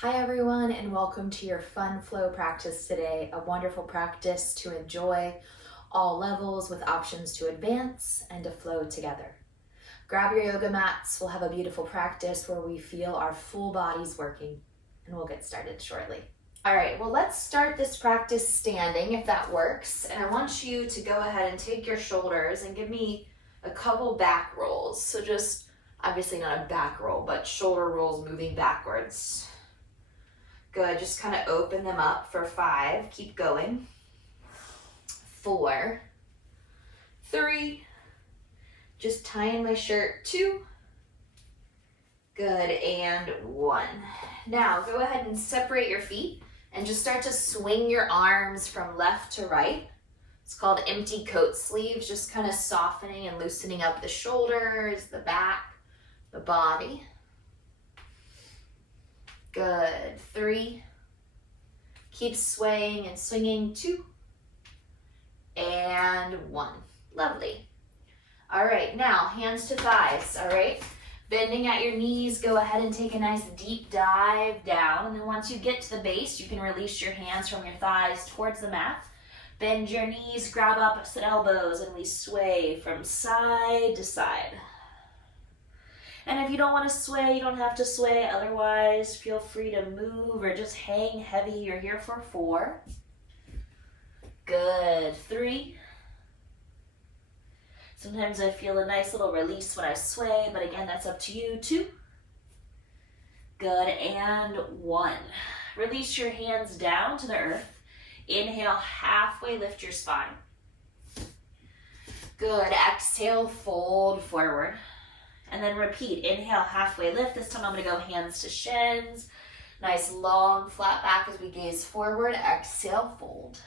Hi everyone, and welcome to your fun flow practice today, a wonderful practice to enjoy all levels with options to advance and to flow together. Grab your yoga mats, we'll have a beautiful practice where we feel our full bodies working, and we'll get started shortly. All right, well let's start this practice standing if that works, and I want you to go ahead and take your shoulders and give me a couple back rolls. So just, obviously not a back roll, but shoulder rolls moving backwards. Good, just kind of open them up for 5, keep going. 4, 3, just tying my shirt, 2, good, and 1. Now go ahead and separate your feet and just start to swing your arms from left to right. It's called empty coat sleeves, just kind of softening and loosening up the shoulders, the back, the body. Good, 3, keep swaying and swinging, 2, and 1. Lovely. All right, now hands to thighs, all right? Bending at your knees, go ahead and take a nice deep dive down, and then once you get to the base, you can release your hands from your thighs towards the mat. Bend your knees, grab opposite elbows, and we sway from side to side. And if you don't want to sway, you don't have to sway. Otherwise, feel free to move or just hang heavy. You're here for 4. Good, 3. Sometimes I feel a nice little release when I sway, but again, that's up to you. 2. Good, and 1. Release your hands down to the earth. Inhale, halfway lift your spine. Good, exhale, fold forward. And then repeat, inhale, halfway lift. This time I'm gonna go hands to shins. Nice long flat back as we gaze forward. Exhale, fold.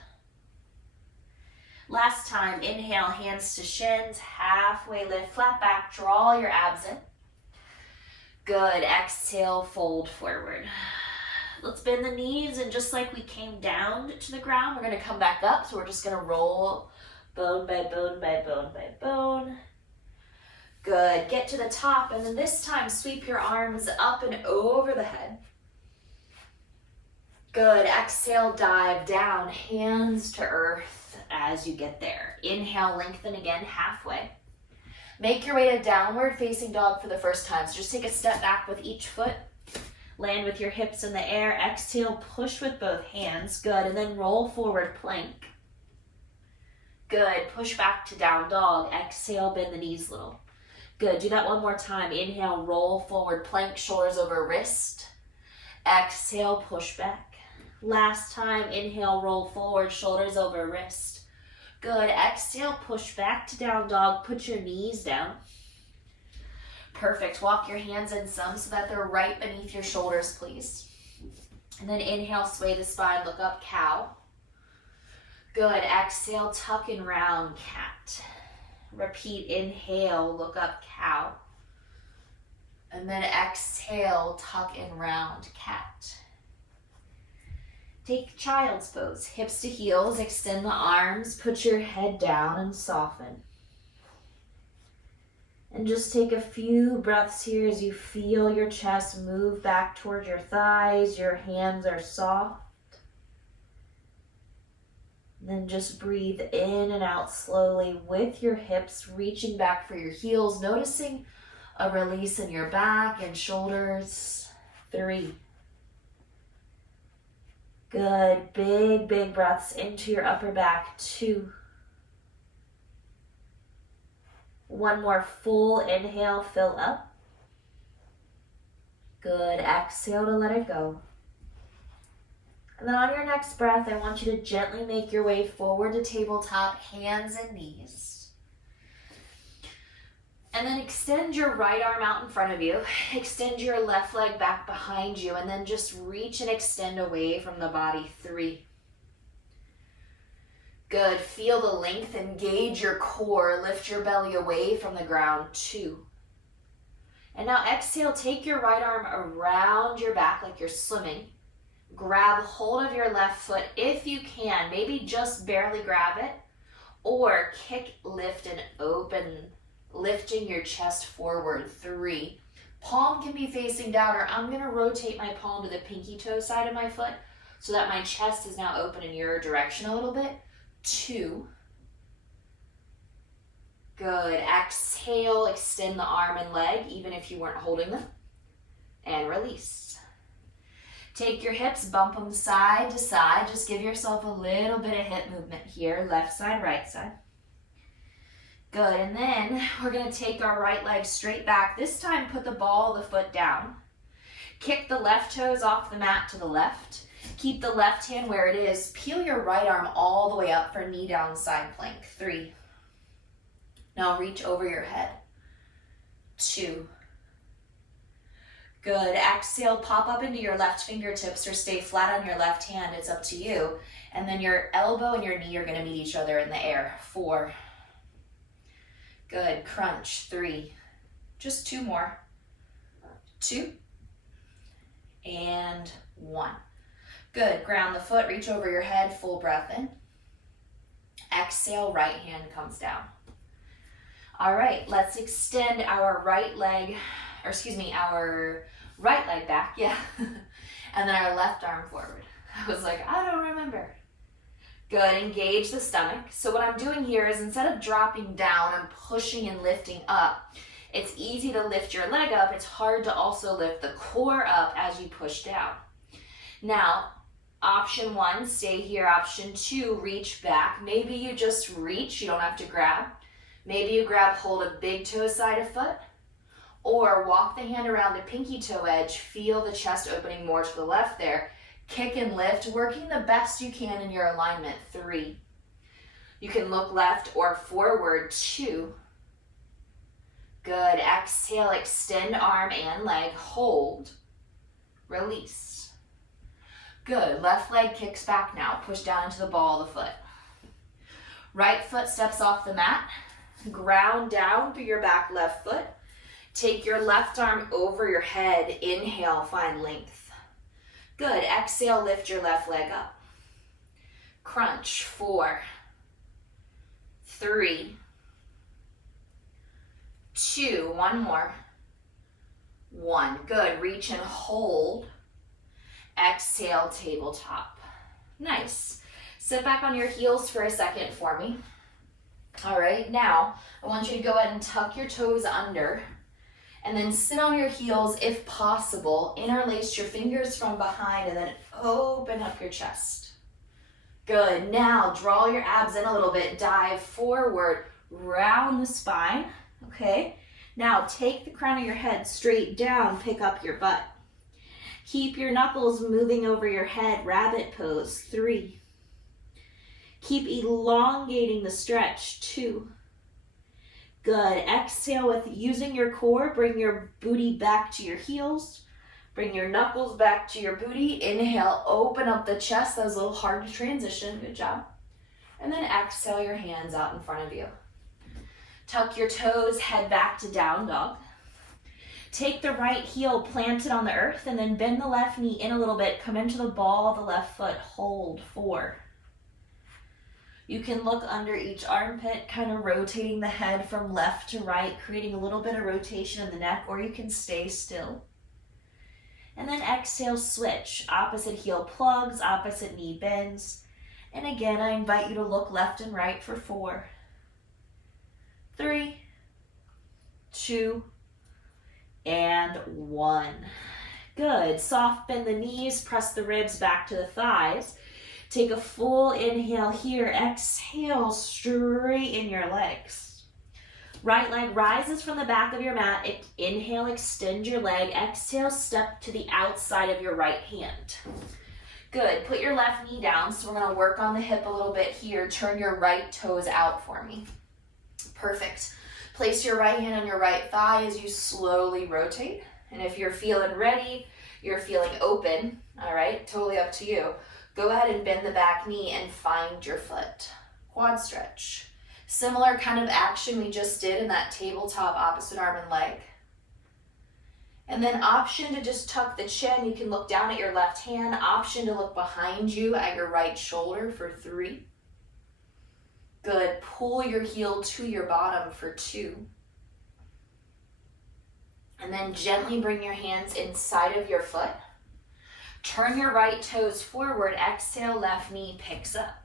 Last time, inhale, hands to shins, halfway lift, flat back, draw your abs in. Good, exhale, fold forward. Let's bend the knees, and just like we came down to the ground, we're gonna come back up. So we're just gonna roll bone by bone by bone by bone. Good, get to the top, and then this time sweep your arms up and over the head. Good, exhale, dive down, hands to earth as you get there. Inhale, lengthen again, halfway. Make your way to downward facing dog for the first time. So just take a step back with each foot. Land with your hips in the air. Exhale, push with both hands. Good, and then roll forward, plank. Good, push back to down dog. Exhale, bend the knees a little. Good, do that one more time. Inhale, roll forward, plank, shoulders over wrist. Exhale, push back. Last time, inhale, roll forward, shoulders over wrist. Good, exhale, push back to down dog. Put your knees down. Perfect, walk your hands in some so that they're right beneath your shoulders, please. And then inhale, sway the spine, look up, cow. Good, exhale, tuck and round, cat. Repeat, inhale, look up, cow. And then exhale, tuck and round, cat. Take child's pose, hips to heels, extend the arms, put your head down and soften. And just take a few breaths here as you feel your chest move back towards your thighs, your hands are soft. Then just breathe in and out slowly with your hips reaching back for your heels, noticing a release in your back and shoulders. 3. Good, big breaths into your upper back. 2. One more full inhale, fill up. Good, exhale to let it go. And then on your next breath, I want you to gently make your way forward to tabletop, hands and knees. And then extend your right arm out in front of you. Extend your left leg back behind you, and then just reach and extend away from the body. 3. Good, feel the length, engage your core, lift your belly away from the ground. 2. And now exhale, take your right arm around your back like you're swimming. Grab hold of your left foot if you can, maybe just barely grab it, or kick, lift, and open, lifting your chest forward. 3. Palm can be facing down, or I'm gonna rotate my palm to the pinky toe side of my foot so that my chest is now open in your direction a little bit. 2. Good. Exhale, extend the arm and leg, even if you weren't holding them. And release. Take your hips, bump them side to side. Just give yourself a little bit of hip movement here. Left side, right side. Good. And then we're going to take our right leg straight back. This time, put the ball of the foot down. Kick the left toes off the mat to the left. Keep the left hand where it is. Peel your right arm all the way up for knee down side plank. 3. Now reach over your head. 2. Good. Exhale, pop up into your left fingertips or stay flat on your left hand. It's up to you. And then your elbow and your knee are going to meet each other in the air. 4. Good. Crunch. 3. Just 2 more. 2. And 1. Good. Ground the foot. Reach over your head. Full breath in. Exhale, right hand comes down. All right, let's extend our right leg back, yeah. And then our left arm forward. I was like, I don't remember. Good, engage the stomach. So what I'm doing here is instead of dropping down, I'm pushing and lifting up. It's easy to lift your leg up. It's hard to also lift the core up as you push down. Now, option 1, stay here. Option 2, reach back. Maybe you just reach, you don't have to grab. Maybe you grab hold of big toe side of foot, or walk the hand around the pinky toe edge, feel the chest opening more to the left there. Kick and lift, working the best you can in your alignment. 3. You can look left or forward. 2. Good. Exhale, extend arm and leg. Hold. Release. Good. Left leg kicks back now. Push down into the ball of the foot. Right foot steps off the mat. Ground down through your back left foot. Take your left arm over your head. Inhale, find length. Good. Exhale, lift your left leg up. Crunch. 4. 3. 2. 1 more. 1. Good. Reach and hold. Exhale, tabletop. Nice. Sit back on your heels for a second for me. All right, now I want you to go ahead and tuck your toes under and then sit on your heels if possible. Interlace your fingers from behind and then open up your chest. Good. Now draw your abs in a little bit. Dive forward, round the spine. Okay. Now take the crown of your head straight down. Pick up your butt. Keep your knuckles moving over your head. Rabbit pose. 3. Keep elongating the stretch. 2. Good. Exhale with using your core. Bring your booty back to your heels. Bring your knuckles back to your booty. Inhale, open up the chest. That was a little hard to transition. Good job. And then exhale your hands out in front of you. Tuck your toes, head back to down dog. Take the right heel, plant it on the earth, and then bend the left knee in a little bit. Come into the ball of the left foot. Hold. 4. You can look under each armpit, kind of rotating the head from left to right, creating a little bit of rotation in the neck, or you can stay still. And then exhale, switch. Opposite heel plugs, opposite knee bends. And again, I invite you to look left and right for 4, 3, 2, and 1. Good. Soft bend the knees, press the ribs back to the thighs. Take a full inhale here. Exhale, straighten your legs. Right leg rises from the back of your mat. Inhale, extend your leg. Exhale, step to the outside of your right hand. Good. Put your left knee down. So we're going to work on the hip a little bit here. Turn your right toes out for me. Perfect. Place your right hand on your right thigh as you slowly rotate. And if you're feeling ready, you're feeling open, all right, totally up to you. Go ahead and bend the back knee and find your foot. Quad stretch. Similar kind of action we just did in that tabletop opposite arm and leg. And then option to just tuck the chin. You can look down at your left hand. Option to look behind you at your right shoulder for 3. Good. Pull your heel to your bottom for 2. And then gently bring your hands inside of your foot. Turn your right toes forward. Exhale, left knee picks up.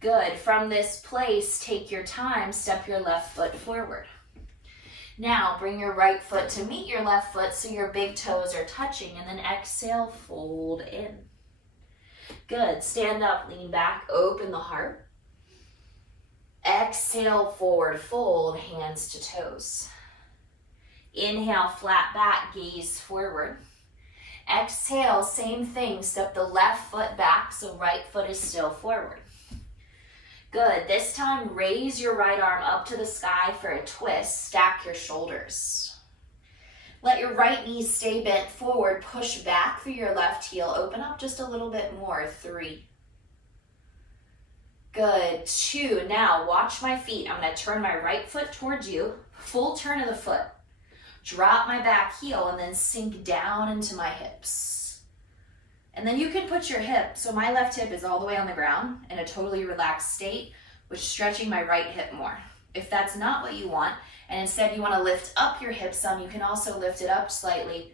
Good. From this place, take your time. Step your left foot forward. Now, bring your right foot to meet your left foot so your big toes are touching. And then exhale, fold in. Good. Stand up, lean back, open the heart. Exhale, forward fold, hands to toes. Inhale, flat back, gaze forward. Exhale, same thing, step the left foot back so right foot is still forward. Good, this time raise your right arm up to the sky for a twist, stack your shoulders. Let your right knee stay bent forward, push back through your left heel, open up just a little bit more, 3. Good, 2, now watch my feet. I'm gonna turn my right foot towards you, full turn of the foot. Drop my back heel and then sink down into my hips. And then you can put your hip, so my left hip is all the way on the ground in a totally relaxed state, with stretching my right hip more. If that's not what you want, and instead you want to lift up your hip some, you can also lift it up slightly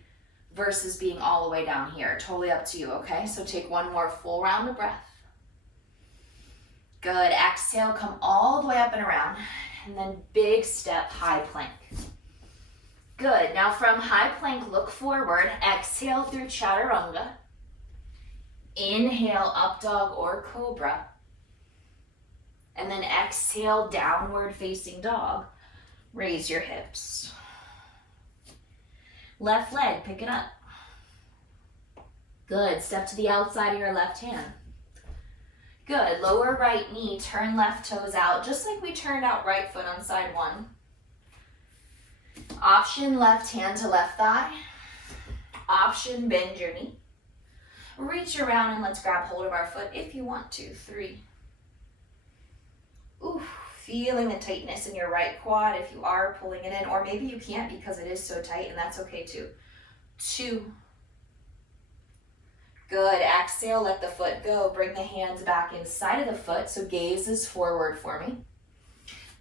versus being all the way down here. Totally up to you, okay? So take one more full round of breath. Good, exhale, come all the way up and around, and then big step, high plank. Good, now from high plank, look forward, exhale through chaturanga. Inhale, up dog or cobra. And then exhale, downward facing dog. Raise your hips. Left leg, pick it up. Good, step to the outside of your left hand. Good, lower right knee, turn left toes out, just like we turned out right foot on side 1. Option left hand to left thigh. Option bend your knee. Reach around and let's grab hold of our foot if you want to. 3. Ooh, feeling the tightness in your right quad if you are pulling it in, or maybe you can't because it is so tight, and that's okay too. 2. Good, exhale, let the foot go. Bring the hands back inside of the foot, so gaze is forward for me.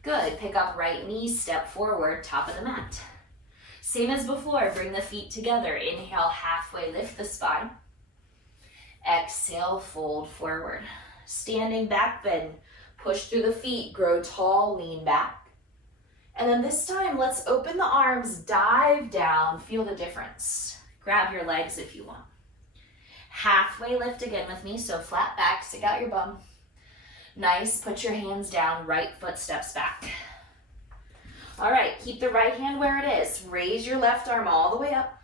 Good, pick up right knee, step forward, top of the mat. Same as before, bring the feet together. Inhale, halfway, lift the spine. Exhale, fold forward. Standing back bend, push through the feet, grow tall, lean back. And then this time, let's open the arms, dive down, feel the difference. Grab your legs if you want. Halfway lift again with me, so flat back, stick out your bum. Nice, put your hands down, right foot steps back. All right, keep the right hand where it is. Raise your left arm all the way up.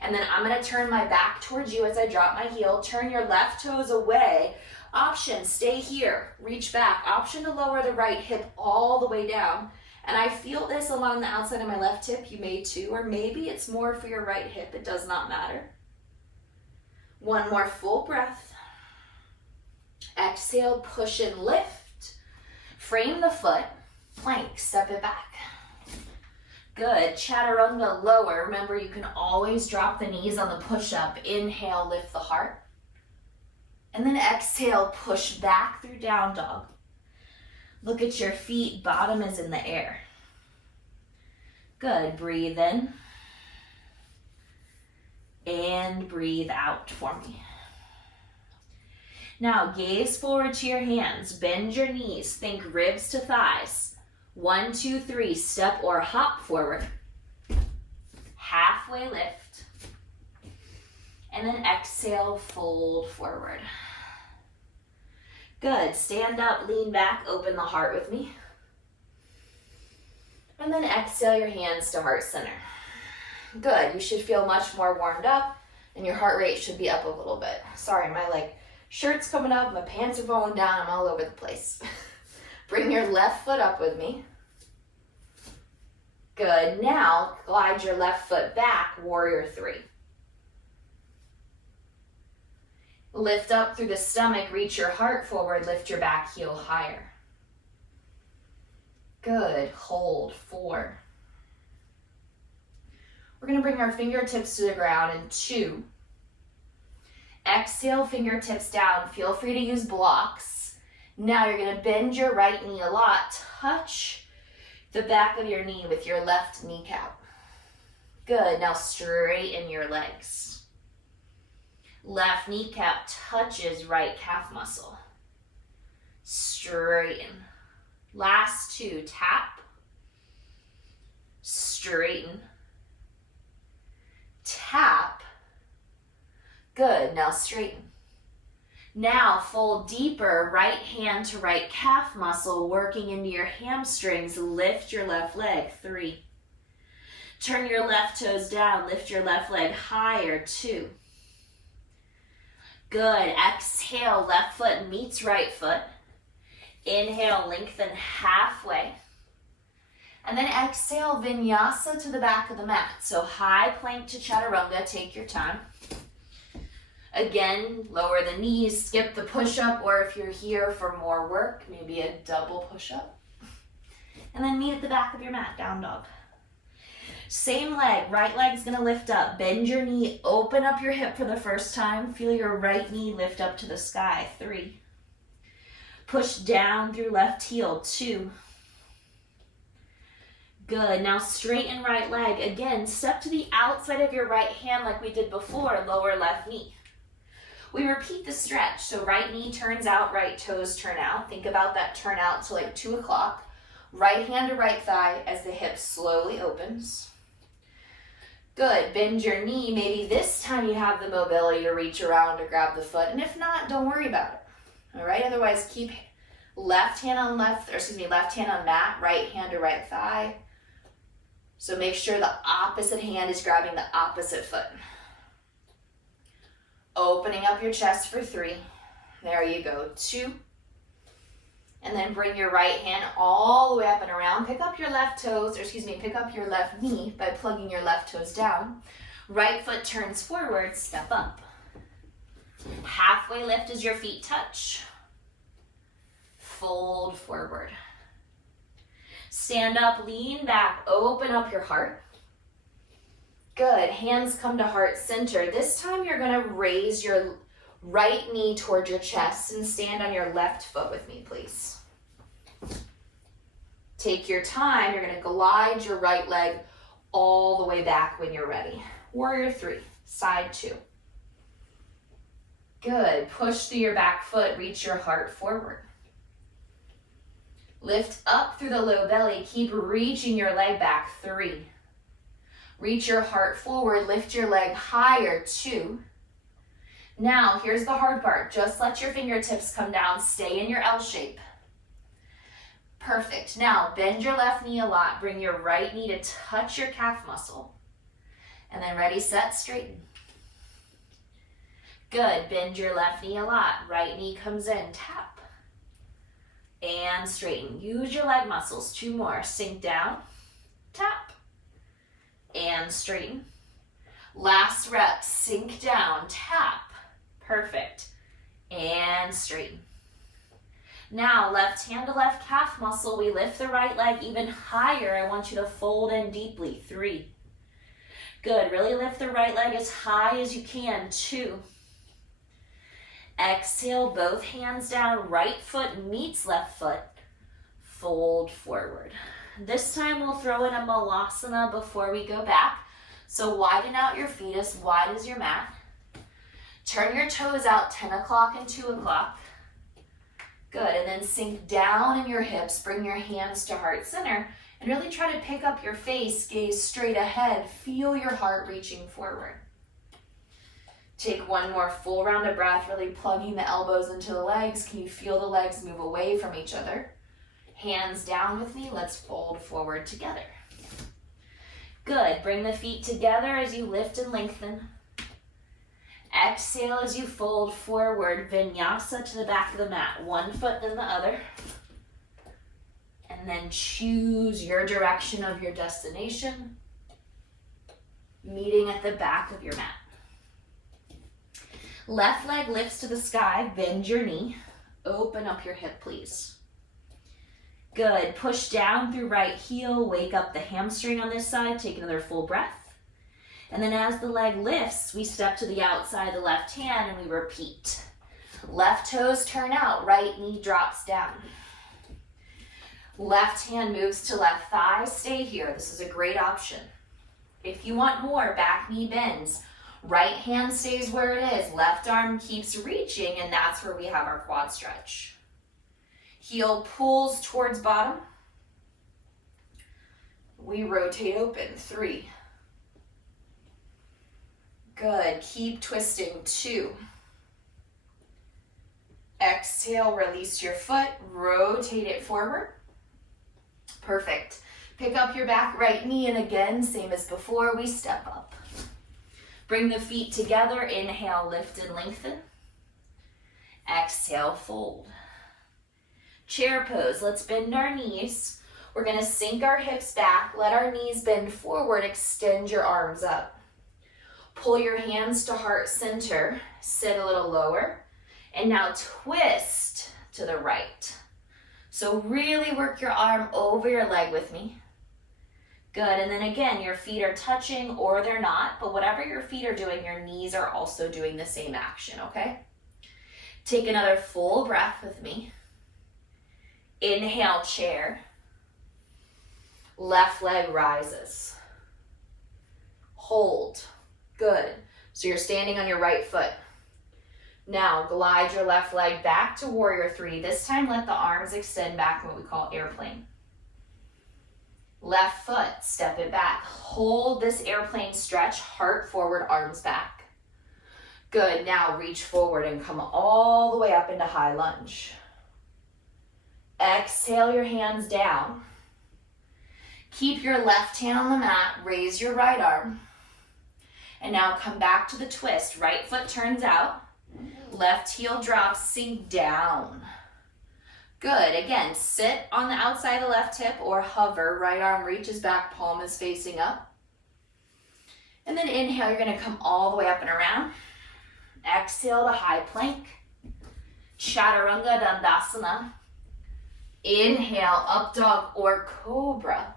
And then I'm gonna turn my back towards you as I drop my heel. Turn your left toes away. Option, stay here, reach back. Option to lower the right hip all the way down. And I feel this along the outside of my left hip, you may too, or maybe it's more for your right hip, it does not matter. One more full breath. Exhale, push and lift. Frame the foot, plank, step it back. Good, chaturanga lower. Remember, you can always drop the knees on the push-up. Inhale, lift the heart. And then exhale, push back through down dog. Look at your feet, bottom is in the air. Good, breathe in. And breathe out for me. Now gaze forward to your hands, bend your knees, think ribs to thighs. 1, 2, 3, step or hop forward. Halfway lift. And then exhale, fold forward. Good, stand up, lean back, open the heart with me. And then exhale your hands to heart center. Good, you should feel much more warmed up and your heart rate should be up a little bit. Sorry, my shirt's coming up, my pants are falling down, I'm all over the place. Bring your left foot up with me. Good, now glide your left foot back, warrior 3. Lift up through the stomach, reach your heart forward, lift your back heel higher. Good, hold, 4. We're gonna bring our fingertips to the ground in 2. Exhale, fingertips down. Feel free to use blocks. Now you're gonna bend your right knee a lot. Touch the back of your knee with your left kneecap. Good, now straighten your legs. Left kneecap touches right calf muscle. Straighten. Last two, tap. Straighten. Tap. Good, now straighten. Now fold deeper, right hand to right calf muscle, working into your hamstrings. Lift your left leg, 3. Turn your left toes down, lift your left leg higher, 2. Good, exhale, left foot meets right foot. Inhale, lengthen halfway. And then exhale, vinyasa to the back of the mat. So high plank to chaturanga, take your time. Again, lower the knees, skip the push-up, or if you're here for more work, maybe a double push-up. And then meet at the back of your mat, down dog. Same leg, right leg's gonna lift up. Bend your knee, open up your hip for the first time. Feel your right knee lift up to the sky, 3. Push down through left heel, 2. Good, now straighten right leg. Again, step to the outside of your right hand like we did before, lower left knee. We repeat the stretch, so right knee turns out, right toes turn out. Think about that turn out to like 2 o'clock. Right hand to right thigh as the hip slowly opens. Good, bend your knee. Maybe this time you have the mobility to reach around to grab the foot, and if not, don't worry about it. All right, otherwise keep left hand on mat, right hand to right thigh. So make sure the opposite hand is grabbing the opposite foot. Opening up your chest for 3. There you go, 2. And then bring your right hand all the way up and around. Pick up your left knee by plugging your left toes down. Right foot turns forward, step up. Halfway lift as your feet touch. Fold forward. Stand up, lean back, open up your heart. Good, hands come to heart center. This time you're gonna raise your right knee towards your chest and stand on your left foot with me, please. Take your time, you're gonna glide your right leg all the way back when you're ready. Warrior 3, side 2. Good, push through your back foot, reach your heart forward. Lift up through the low belly, keep reaching your leg back, 3. Reach your heart forward, lift your leg higher, 2. Now, here's the hard part. Just let your fingertips come down, stay in your L shape. Perfect. Now, bend your left knee a lot, bring your right knee to touch your calf muscle. And then ready, set, straighten. Good, bend your left knee a lot, right knee comes in, tap. And straighten. Use your leg muscles, 2 more. Sink down, tap. And straighten. Last rep, sink down, tap. Perfect. And straighten. Now, left hand to left calf muscle, we lift the right leg even higher. I want you to fold in deeply, 3. Good, really lift the right leg as high as you can, 2. Exhale, both hands down, right foot meets left foot. Fold forward. This time we'll throw in a malasana before we go back. So widen out your feet as wide as your mat. Turn your toes out 10 o'clock and 2 o'clock. Good, and then sink down in your hips, bring your hands to heart center, and really try to pick up your face, gaze straight ahead, feel your heart reaching forward. Take one more full round of breath, really plugging the elbows into the legs. Can you feel the legs move away from each other? Hands down with me, let's fold forward together. Good, bring the feet together as you lift and lengthen. Exhale as you fold forward, vinyasa to the back of the mat, one foot then the other. And then choose your direction of your destination, meeting at the back of your mat. Left leg lifts to the sky, bend your knee, open up your hip, please. Good, push down through right heel, wake up the hamstring on this side, take another full breath. And then as the leg lifts, we step to the outside of the left hand and we repeat. Left toes turn out, right knee drops down. Left hand moves to left thigh, stay here, this is a great option. If you want more, back knee bends. Right hand stays where it is. Left arm keeps reaching, and that's where we have our quad stretch. Heel pulls towards bottom. We rotate open. 3. Good. Keep twisting. 2. Exhale, release your foot. Rotate it forward. Perfect. Pick up your back right knee, and again, same as before, we step up. Bring the feet together. Inhale, lift and lengthen. Exhale, fold. Chair pose. Let's bend our knees. We're going to sink our hips back. Let our knees bend forward. Extend your arms up. Pull your hands to heart center. Sit a little lower. And now twist to the right. So really work your arm over your leg with me. Good, and then again, your feet are touching or they're not, but whatever your feet are doing, your knees are also doing the same action, okay? Take another full breath with me. Inhale, chair. Left leg rises. Hold. Good. So you're standing on your right foot. Now glide your left leg back to warrior 3. This time let the arms extend back in what we call airplane. Left foot, step it back. Hold this airplane stretch, heart forward, arms back. Good, now reach forward and come all the way up into high lunge. Exhale your hands down. Keep your left hand on the mat, raise your right arm. And now come back to the twist. Right foot turns out, left heel drops, sink down. Good, again, sit on the outside of the left hip or hover. Right arm reaches back, palm is facing up. And then inhale, you're gonna come all the way up and around. Exhale to high plank. Chaturanga Dandasana. Inhale, up dog or cobra.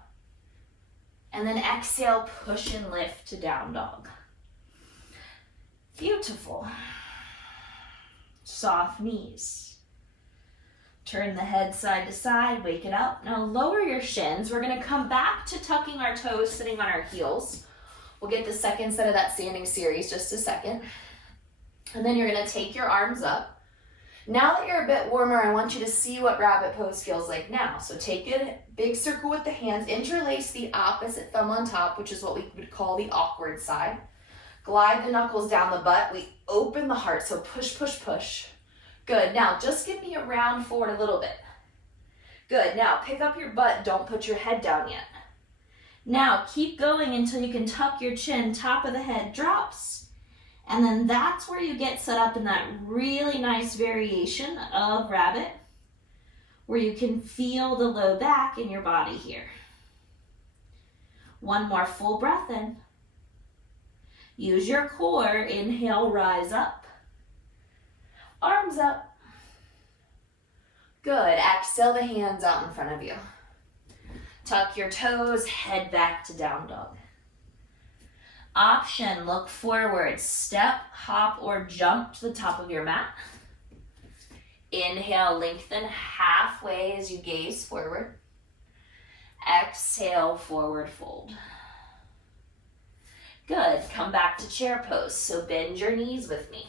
And then exhale, push and lift to down dog. Beautiful. Soft knees. Turn the head side to side, wake it up. Now lower your shins. We're gonna come back to tucking our toes, sitting on our heels. We'll get the second set of that standing series, just a second. And then you're gonna take your arms up. Now that you're a bit warmer, I want you to see what rabbit pose feels like now. So take a big circle with the hands, interlace the opposite thumb on top, which is what we would call the awkward side. Glide the knuckles down the butt. We open the heart, so push, push, push. Good, now just give me a round forward a little bit. Good, now pick up your butt, don't put your head down yet. Now keep going until you can tuck your chin, top of the head drops. And then that's where you get set up in that really nice variation of rabbit, where you can feel the low back in your body here. One more full breath in. Use your core, inhale, rise up. Arms up. Good, exhale the hands out in front of you. Tuck your toes, head back to down dog. Option, look forward, step, hop, or jump to the top of your mat. Inhale, lengthen halfway as you gaze forward. Exhale, forward fold. Good, come back to chair pose, so bend your knees with me.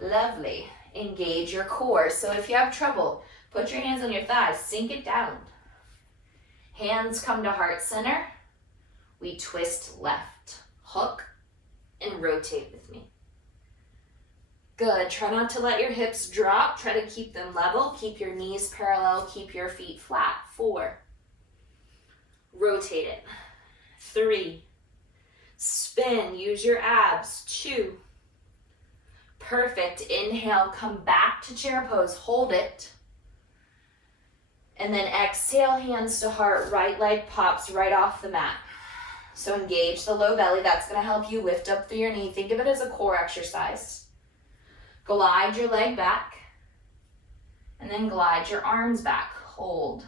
Lovely. Engage your core. So if you have trouble, put your hands on your thighs, sink it down. Hands come to heart center. We twist left, hook, and rotate with me. Good. Try not to let your hips drop. Try to keep them level. Keep your knees parallel. Keep your feet flat. 4. Rotate it. 3. Spin. Use your abs. 2. Perfect. Inhale, come back to chair pose, hold it. And then exhale, hands to heart, right leg pops right off the mat. So engage the low belly, that's gonna help you lift up through your knee. Think of it as a core exercise. Glide your leg back, and then glide your arms back, hold.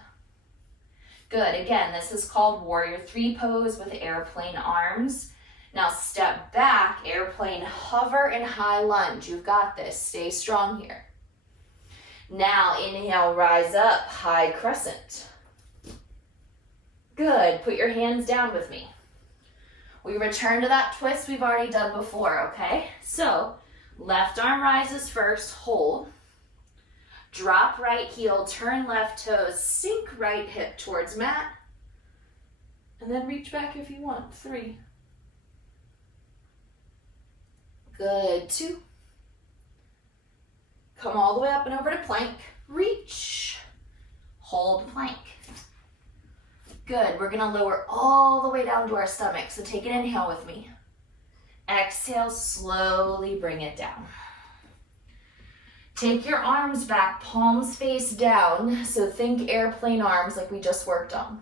Good, again, this is called warrior 3 pose with airplane arms. Now step back, airplane, hover, and high lunge. You've got this. Stay strong here. Now inhale, rise up, high crescent. Good. Put your hands down with me. We return to that twist we've already done before, okay? So, left arm rises first, hold. Drop right heel, turn left toes, sink right hip towards mat. And then reach back if you want. 3. Good. 2. Come all the way up and over to plank. Reach. Hold plank. Good. We're going to lower all the way down to our stomach. So take an inhale with me. Exhale, slowly bring it down. Take your arms back, palms face down. So think airplane arms like we just worked on.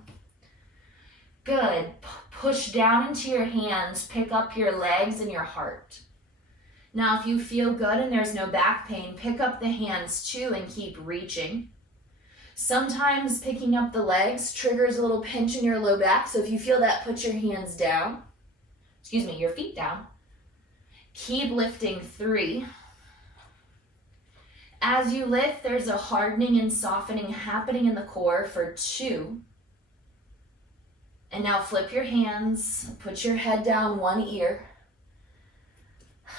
Good. Push down into your hands. Pick up your legs and your heart. Now, if you feel good and there's no back pain, pick up the hands too and keep reaching. Sometimes picking up the legs triggers a little pinch in your low back. So if you feel that, put your hands down. Your feet down. Keep lifting. 3. As you lift, there's a hardening and softening happening in the core for 2. And now flip your hands, put your head down one ear.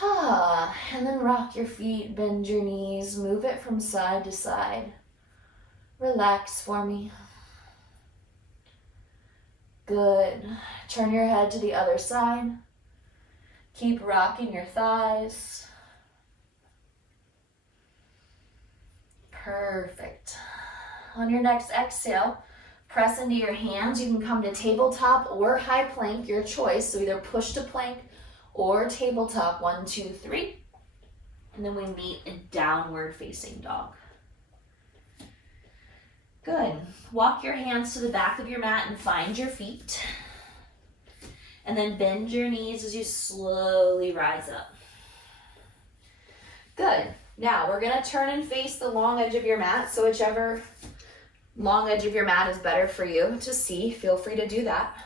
And then rock your feet, bend your knees, move it from side to side. Relax for me. Good. Turn your head to the other side. Keep rocking your thighs. Perfect. On your next exhale, press into your hands. You can come to tabletop or high plank, your choice. So either push to plank or tabletop. 1, 2, 3. And then we meet in downward facing dog. Good. Walk your hands to the back of your mat and find your feet. And then bend your knees as you slowly rise up. Good. Now we're going to turn and face the long edge of your mat. So whichever long edge of your mat is better for you to see, feel free to do that.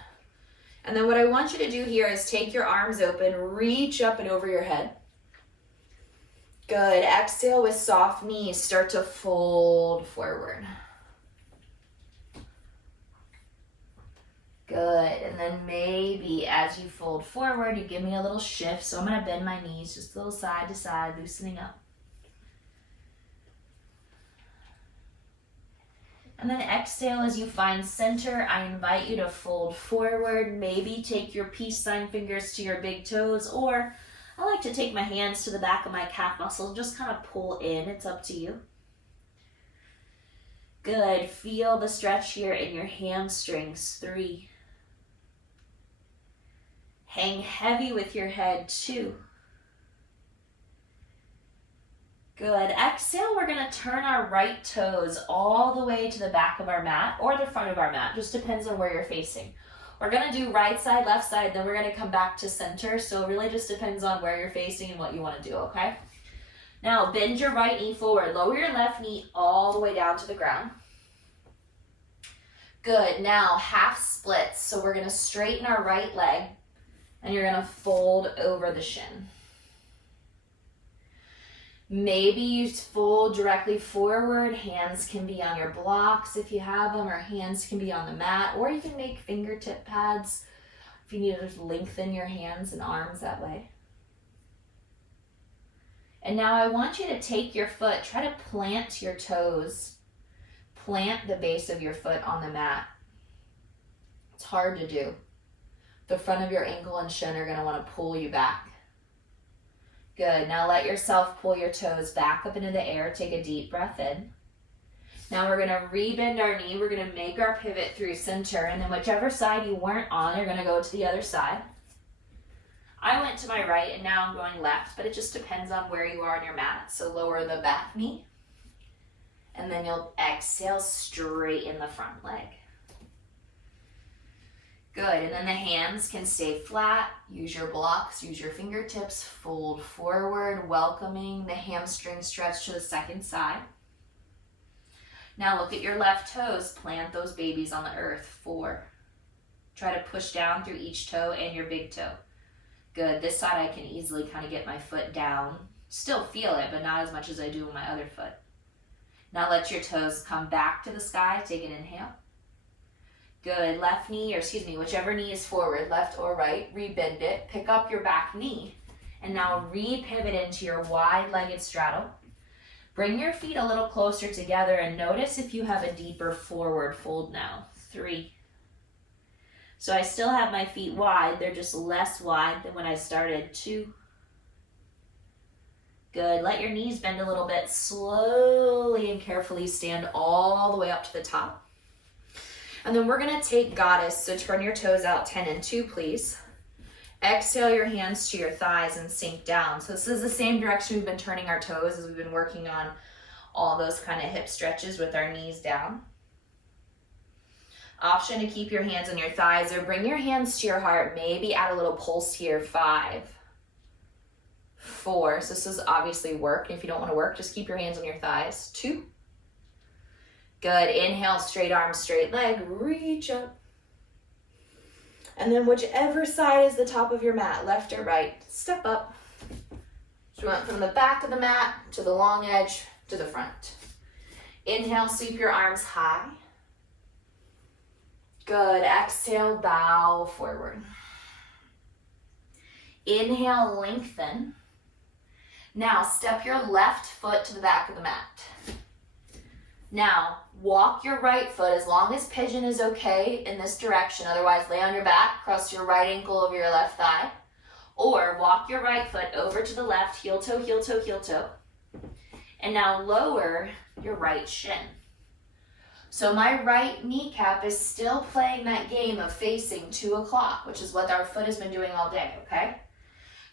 And then what I want you to do here is take your arms open, reach up and over your head. Good. Exhale with soft knees. Start to fold forward. Good. And then maybe as you fold forward, you give me a little shift. So I'm going to bend my knees just a little side to side, loosening up. And then exhale as you find center. I invite you to fold forward. Maybe take your peace sign fingers to your big toes, or I like to take my hands to the back of my calf muscle, just kind of pull in. It's up to you. Good. Feel the stretch here in your hamstrings. 3. Hang heavy with your head. 2. Good. Exhale, we're going to turn our right toes all the way to the back of our mat or the front of our mat. Just depends on where you're facing. We're going to do right side, left side, then we're going to come back to center. So it really just depends on where you're facing and what you want to do, okay? Now, bend your right knee forward. Lower your left knee all the way down to the ground. Good. Now, half splits. So we're going to straighten our right leg, and you're going to fold over the shin. Maybe you fold directly forward. Hands can be on your blocks if you have them, or hands can be on the mat, or you can make fingertip pads if you need to just lengthen your hands and arms that way. And now I want you to take your foot, try to plant your toes. Plant the base of your foot on the mat. It's hard to do. The front of your ankle and shin are going to want to pull you back. Good. Now let yourself pull your toes back up into the air. Take a deep breath in. Now we're going to rebend our knee. We're going to make our pivot through center. And then whichever side you weren't on, you're going to go to the other side. I went to my right and now I'm going left, but it just depends on where you are on your mat. So lower the back knee. And then you'll exhale, straighten the front leg. Good, and then the hands can stay flat. Use your blocks, use your fingertips, fold forward, welcoming the hamstring stretch to the second side. Now look at your left toes, plant those babies on the earth. 4. Try to push down through each toe and your big toe. Good, this side I can easily kind of get my foot down. Still feel it, but not as much as I do with my other foot. Now let your toes come back to the sky, take an inhale. Good, left knee, or excuse me, whichever knee is forward, left or right, rebend it, pick up your back knee, and now re-pivot into your wide-legged straddle. Bring your feet a little closer together and notice if you have a deeper forward fold now. 3. So I still have my feet wide, they're just less wide than when I started. 2. Good, let your knees bend a little bit, slowly and carefully stand all the way up to the top. And then we're gonna take goddess, so turn your toes out 10 and 2, please. Exhale your hands to your thighs and sink down. So this is the same direction we've been turning our toes as we've been working on all those kind of hip stretches with our knees down. Option to keep your hands on your thighs or bring your hands to your heart, maybe add a little pulse here. 5, 4, so this is obviously work. If you don't wanna work, just keep your hands on your thighs. 2, good, inhale, straight arm, straight leg, reach up. And then whichever side is the top of your mat, left or right, step up. So we went from the back of the mat to the long edge to the front. Inhale, sweep your arms high. Good, exhale, bow forward. Inhale, lengthen. Now step your left foot to the back of the mat. Now, walk your right foot as long as pigeon is okay in this direction. Otherwise, lay on your back, cross your right ankle over your left thigh. Or walk your right foot over to the left, heel toe, heel toe, heel toe. And now lower your right shin. So my right kneecap is still playing that game of facing 2 o'clock, which is what our foot has been doing all day, okay?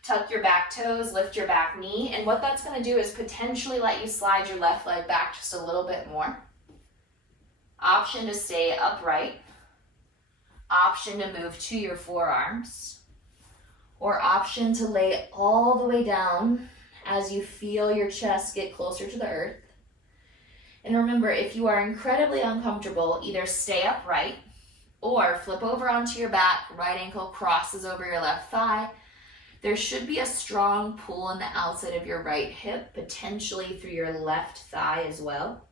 Tuck your back toes, lift your back knee, and what that's gonna do is potentially let you slide your left leg back just a little bit more. Option to stay upright. Option to move to your forearms. Or option to lay all the way down as you feel your chest get closer to the earth. And remember, if you are incredibly uncomfortable, either stay upright or flip over onto your back, right ankle crosses over your left thigh. There should be a strong pull on the outside of your right hip, potentially through your left thigh as well.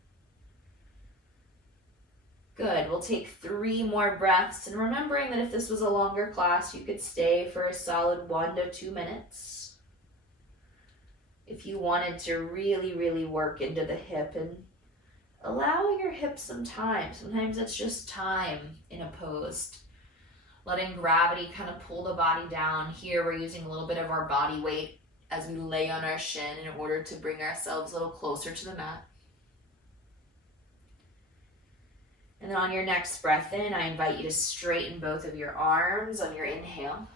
Good, we'll take 3 more breaths. And remembering that if this was a longer class, you could stay for a solid 1 to 2 minutes. If you wanted to really, really work into the hip and allowing your hip some time. Sometimes it's just time in a pose. Letting gravity kind of pull the body down. Here we're using a little bit of our body weight as we lay on our shin in order to bring ourselves a little closer to the mat. And then on your next breath in, I invite you to straighten both of your arms on your inhale.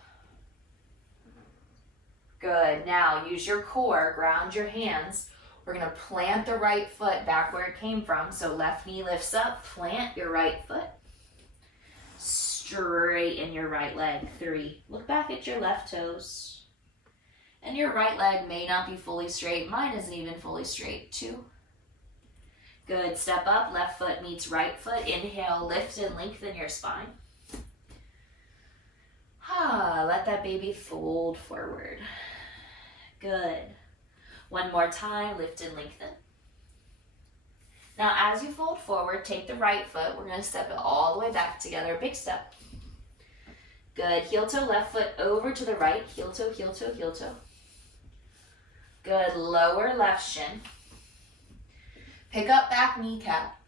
Good, now use your core, ground your hands. We're gonna plant the right foot back where it came from. So left knee lifts up, plant your right foot. Straighten your right leg. 3, look back at your left toes. And your right leg may not be fully straight. Mine isn't even fully straight. 2. Good, step up, left foot meets right foot. Inhale, lift and lengthen your spine. Let that baby fold forward. Good. 1 more time, lift and lengthen. Now as you fold forward, take the right foot. We're gonna step it all the way back together, big step. Good, heel toe, left foot over to the right, heel toe, heel toe, heel toe. Good, lower left shin. Pick up back kneecap.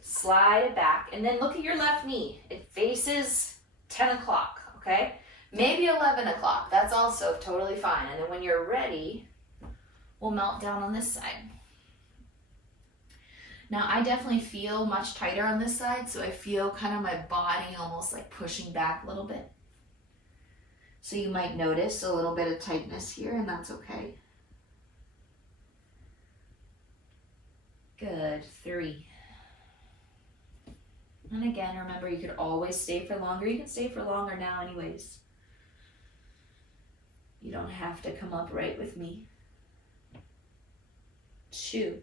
Slide it back, and then look at your left knee. It faces 10 o'clock, okay? Maybe 11 o'clock, that's also totally fine. And then when you're ready, we'll melt down on this side. Now I definitely feel much tighter on this side, so I feel kind of my body almost like pushing back a little bit. So you might notice a little bit of tightness here, and that's okay. Good, 3. And again, remember you could always stay for longer. You can stay for longer now anyways. You don't have to come up right with me. 2.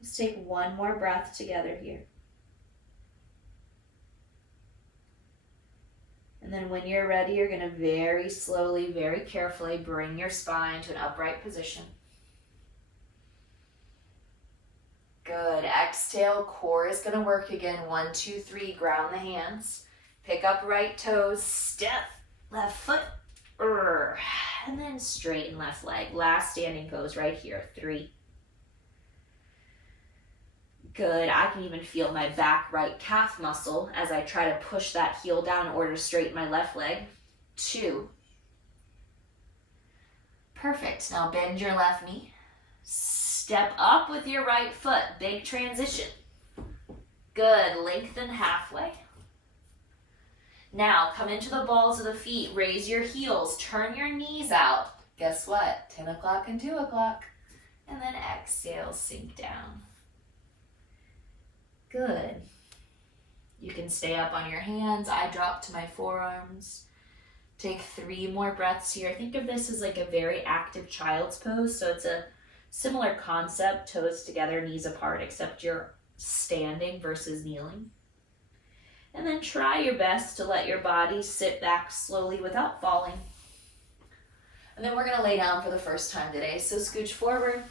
Let's take 1 more breath together here. And then when you're ready, you're gonna very slowly, very carefully bring your spine to an upright position. Good. Exhale, core is going to work again. 1, 2, 3, ground the hands. Pick up right toes, step, left foot, and then straighten left leg. Last standing pose right here. 3. Good. I can even feel my back right calf muscle as I try to push that heel down in order to straighten my left leg. 2. Perfect. Now bend your left knee. Step up with your right foot. Big transition. Good. Lengthen halfway. Now come into the balls of the feet. Raise your heels. Turn your knees out. Guess what? 10 o'clock and 2 o'clock. And then exhale, sink down. Good. You can stay up on your hands. I drop to my forearms. Take 3 more breaths here. Think of this as like a very active child's pose. So it's a similar concept, toes together, knees apart, except you're standing versus kneeling. And then try your best to let your body sit back slowly without falling. And then we're going to lay down for the first time today. So scooch forward.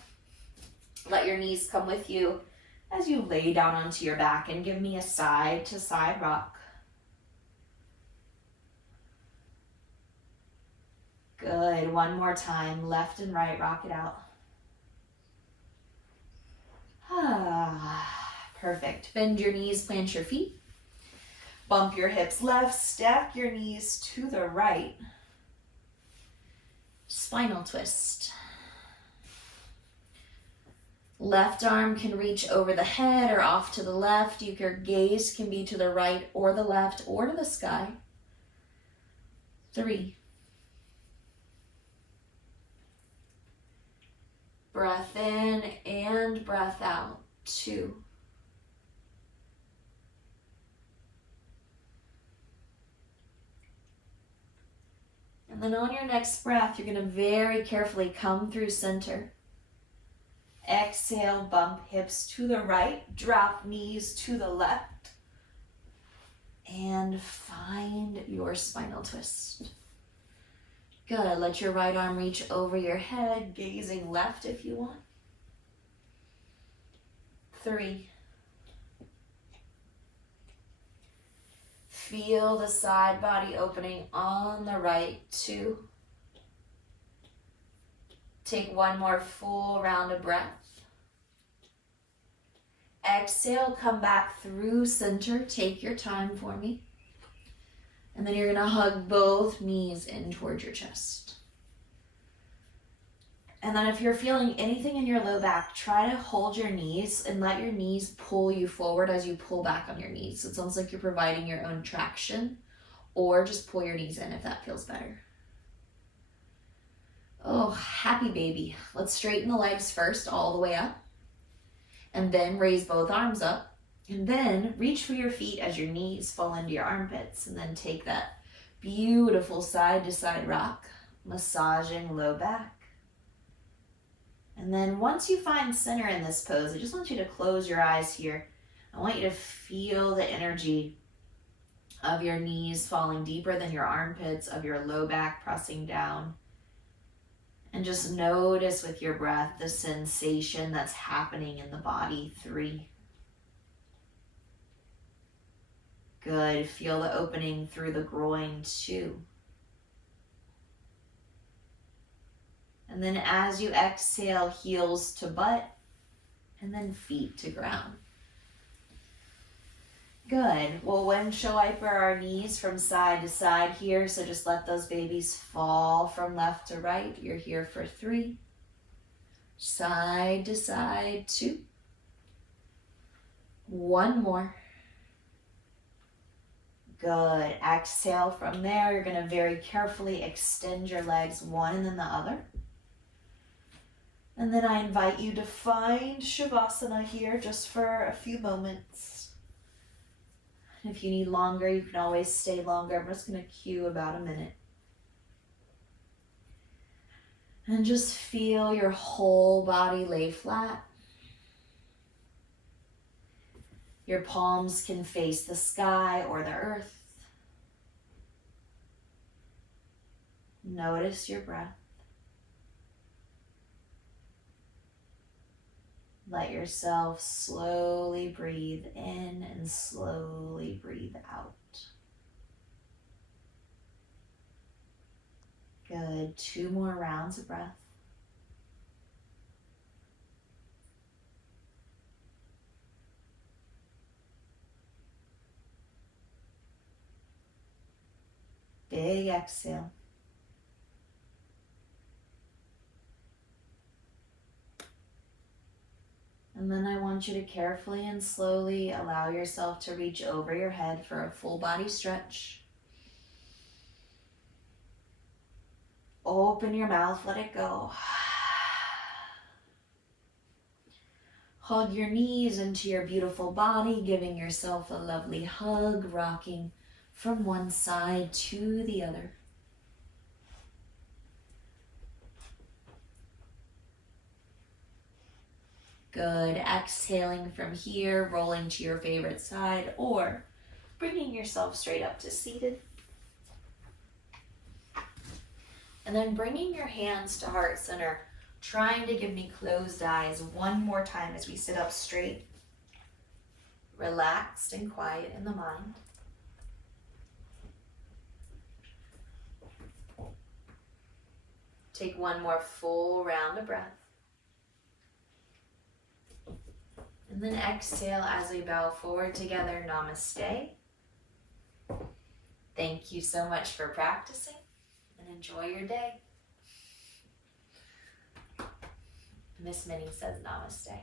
Let your knees come with you as you lay down onto your back and give me a side to side rock. Good. One more time. Left and right. Rock it out. Perfect. Bend your knees. Plant your feet. Bump your hips left. Stack your knees to the right. Spinal twist. Left arm can reach over the head or off to the left. Your gaze can be to the right or the left or to the sky. 3. Breath in and breath out. 2. And then on your next breath, you're going to very carefully come through center. Exhale, bump hips to the right, drop knees to the left, and find your spinal twist. Good. Let your right arm reach over your head, gazing left if you want. 3. Feel the side body opening on the right. 2. Take 1 more full round of breath. Exhale, come back through center. Take your time for me. And then you're going to hug both knees in towards your chest. And then if you're feeling anything in your low back, try to hold your knees and let your knees pull you forward as you pull back on your knees. So it sounds like you're providing your own traction, or just pull your knees in if that feels better. Oh, happy baby. Let's straighten the legs first all the way up. And then raise both arms up. And then reach for your feet as your knees fall into your armpits. And then take that beautiful side to side rock, massaging low back. And then once you find center in this pose, I just want you to close your eyes here. I want you to feel the energy of your knees falling deeper than your armpits, of your low back pressing down. And just notice with your breath the sensation that's happening in the body. 3. Good. Feel the opening through the groin. 2. And then as you exhale, heels to butt, and then feet to ground. Good. We'll windshield wiper our knees from side to side here, so just let those babies fall from left to right. You're here for 3. Side to side, 2. 1 more. Good. Exhale from there. You're going to very carefully extend your legs, one and then the other. And then I invite you to find Shavasana here just for a few moments. If you need longer, you can always stay longer. I'm just going to cue about a minute. And just feel your whole body lay flat. Your palms can face the sky or the earth. Notice your breath. Let yourself slowly breathe in and slowly breathe out. Good. 2 more rounds of breath. Big exhale. And then I want you to carefully and slowly allow yourself to reach over your head for a full body stretch. Open your mouth, let it go. Hug your knees into your beautiful body, giving yourself a lovely hug, rocking from one side to the other. Good. Exhaling from here, rolling to your favorite side, or bringing yourself straight up to seated. And then bringing your hands to heart center, trying to give me closed eyes one more time as we sit up straight, relaxed and quiet in the mind. Take one more full round of breath. And then exhale as we bow forward together, Namaste. Thank you so much for practicing and enjoy your day. Miss Minnie says Namaste.